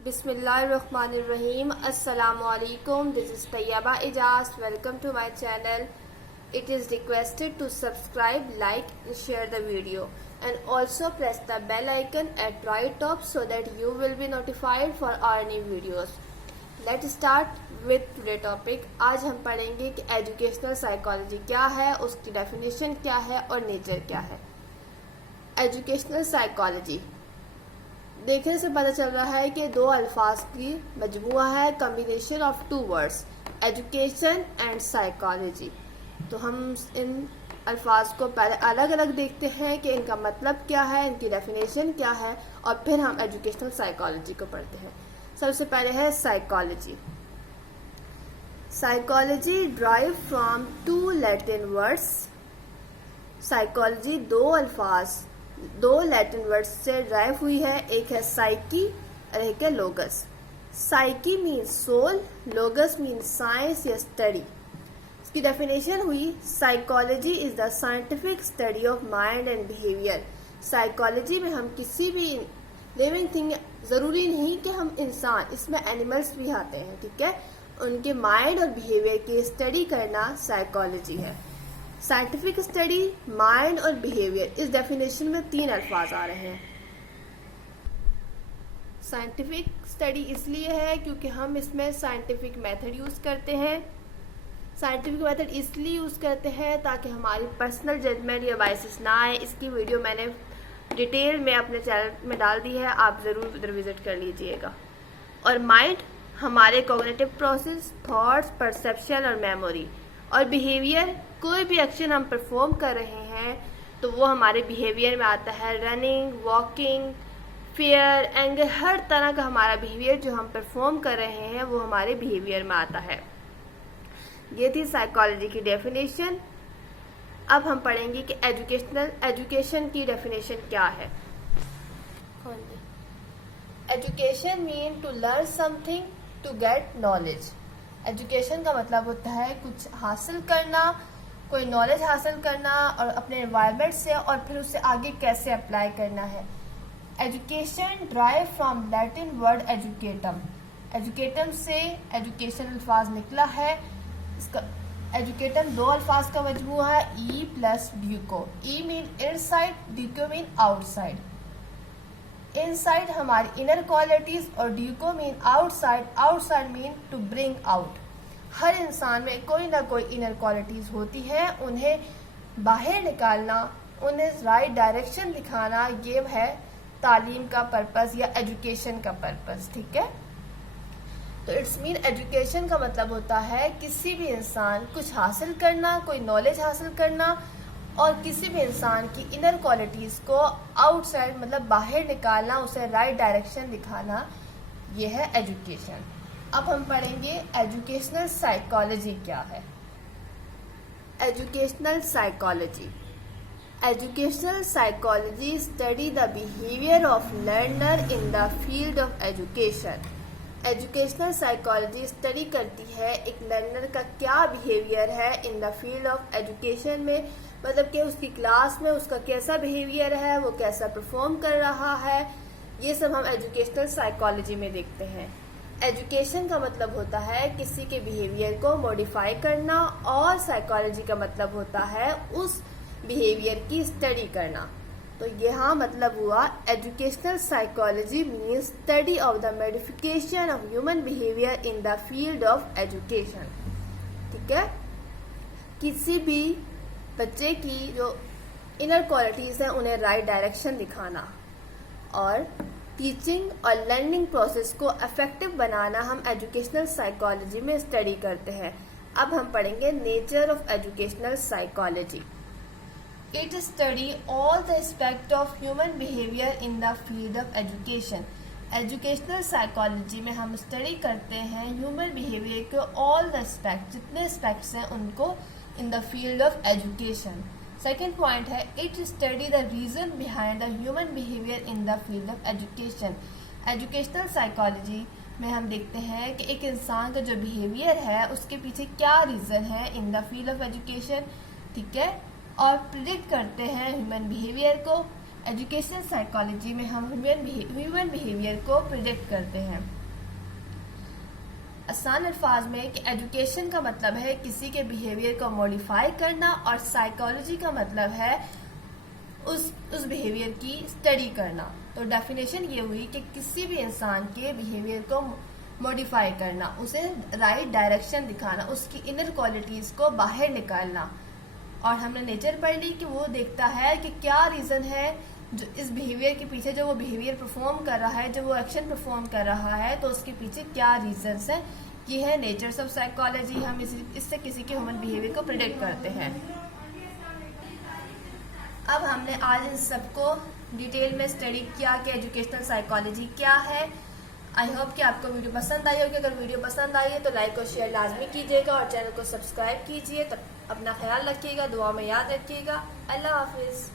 Bismillahirrahmanirrahim. Assalamualaikum. This is Tayyaba Ijaz. Welcome to my channel. It is requested to subscribe, like and share the video and also press the bell icon at right top so that you will be notified for our new videos. Let's start with today topic. आज हम पढ़ेंगे कि educational psychology क्या है, उसकी definition क्या है और नेचर क्या है। एजुकेशनल साइकोलॉजी देखने से पता चल रहा है कि दो अल्फाज की मजमुआ है, combination of two words, education and psychology. तो हम इन अल्फाज को पहले अलग अलग देखते हैं कि इनका मतलब क्या है, इनकी डेफिनेशन क्या है और फिर हम एजुकेशनल साइकोलॉजी को पढ़ते हैं। सबसे पहले है psychology. Psychology drive from two Latin words. Psychology दो लैटिन वर्ड्स से ड्राइव हुई है, एक है साइकी और एक है logos. Psyche means soul, logos means science या स्टडी। इसकी डेफिनेशन हुई, psychology is the scientific study of mind and behaviour. Psychology में हम किसी भी लिविंग थिंग, जरूरी नहीं कि हम इंसान, इसमें एनिमल्स भी आते हैं, ठीक है, उनके माइंड और बिहेवियर की स्टडी करना साइकोलॉजी है। साइंटिफिक स्टडी, माइंड और बिहेवियर, इस डेफिनेशन में तीन अल्फाज आ रहे हैं। साइंटिफिक स्टडी इसलिए है क्योंकि हम इसमें साइंटिफिक मेथड यूज करते हैं। साइंटिफिक मेथड इसलिए यूज करते हैं ताकि हमारी पर्सनल जजमेंट या बायसेस ना आए। इसकी वीडियो मैंने डिटेल में अपने चैनल में डाल दी है, आप जरूर उधर विजिट कर लीजिएगा। और माइंड हमारे कॉग्निटिव प्रोसेस, थॉट्स, परसेप्शन और मेमोरी। और बिहेवियर, कोई भी एक्शन हम परफॉर्म कर रहे हैं तो वो हमारे बिहेवियर में आता है। रनिंग, वॉकिंग, फियर, एंगर, हर तरह का हमारा बिहेवियर जो हम परफॉर्म कर रहे हैं वो हमारे बिहेवियर में आता है। ये थी साइकोलॉजी की डेफिनेशन। अब हम पढ़ेंगे कि एजुकेशन की डेफिनेशन क्या है। Education mean to learn something, to get knowledge. Education का मतलब होता है कुछ हासिल करना, कोई नॉलेज हासिल करना और अपने एनवायरनमेंट से, और फिर उसे आगे कैसे अप्लाई करना है। Education drive from Latin word educatum. Educatum से एजुकेशन अल्फाज निकला है। इसका एजुकेटम दो अल्फाज का मजमूआ है, E plus duco. E mean inside, duco mean outside. Inside हमारी इनर क्वालिटीज और duco mean outside, outside mean to bring out. हर इंसान में कोई ना कोई इनर क्वालिटीज होती है, उन्हें बाहर निकालना, उन्हें राइट डायरेक्शन दिखाना, ये है तालीम का पर्पस या एजुकेशन का पर्पस, ठीक है। तो इट्स मीन एजुकेशन का मतलब होता है किसी भी इंसान कुछ हासिल करना, कोई नॉलेज हासिल करना और किसी भी इंसान की इनर क्वालिटीज को आउटसाइड मतलब बाहर निकालना, उसे राइट डायरेक्शन दिखाना, ये है एजुकेशन। अब हम पढ़ेंगे एजुकेशनल साइकोलॉजी क्या है। Educational psychology. Educational psychology study the behaviour of learner in the field of education. Educational psychology study करती है एक लर्नर का क्या बिहेवियर है इन द फील्ड ऑफ एजुकेशन में, मतलब कि उसकी क्लास में उसका कैसा बिहेवियर है, वो कैसा परफॉर्म कर रहा है, ये सब हम एजुकेशनल साइकोलॉजी में देखते हैं। एजुकेशन का मतलब होता है किसी के बिहेवियर को मॉडिफाई करना और साइकोलॉजी का मतलब होता है उस बिहेवियर की स्टडी करना। तो यहाँ मतलब हुआ educational psychology means study of the modification of human behaviour in the field of education, ठीक है। किसी भी बच्चे की जो इनर क्वालिटीज है उन्हें राइट डायरेक्शन दिखाना और टीचिंग और लर्निंग प्रोसेस को इफेक्टिव बनाना हम एजुकेशनल साइकोलॉजी में स्टडी करते हैं। अब हम पढ़ेंगे nature of educational psychology. It study all the aspect of human behaviour in the field of education. Educational psychology में हम स्टडी करते हैं ह्यूमन बिहेवियर के ऑल द एस्पेक्ट, जितने एस्पेक्ट्स हैं उनको in the field of education. Second point है it study the reason behind the human behaviour in the field of education. Educational psychology में हम देखते हैं कि एक इंसान का जो बिहेवियर है उसके पीछे क्या रीजन है इन द फील्ड ऑफ एजुकेशन, ठीक है, और प्रिडिक्ट करते हैं ह्यूमन बिहेवियर को एजुकेशनल साइकोलॉजी में हम ह्यूमन बिहेवियर को प्रिडिक्ट करते हैं। आसान अल्फाज में कि एजुकेशन का मतलब है किसी के बिहेवियर को मॉडिफाई करना और साइकोलॉजी का मतलब है उस बिहेवियर की स्टडी करना। तो डेफिनेशन ये हुई कि किसी भी इंसान के बिहेवियर को मॉडिफाई करना, उसे राइट डायरेक्शन दिखाना, उसकी इनर क्वालिटीज को बाहर निकालना। और हमने नेचर पढ़ ली कि वो देखता है कि क्या रीज़न है जो इस बिहेवियर के पीछे, जो वो बिहेवियर परफॉर्म कर रहा है, जो वो एक्शन परफॉर्म कर रहा है, तो उसके पीछे क्या रीजंस है। ये है नेचर्स ऑफ साइकोलॉजी। हम इससे किसी के ह्यूमन बिहेवियर को प्रिडिक्ट करते हैं। अब हमने आज इन सबको डिटेल में स्टडी किया कि एजुकेशनल साइकोलॉजी क्या है। आई होप कि आपको वीडियो पसंद आई होगी। अगर वीडियो पसंद आई है तो लाइक और शेयर लाजमी कीजिएगा और चैनल को सब्सक्राइब कीजिए। तब अपना ख्याल रखिएगा, दुआ में याद रखिएगा। अल्लाह हाफिज़।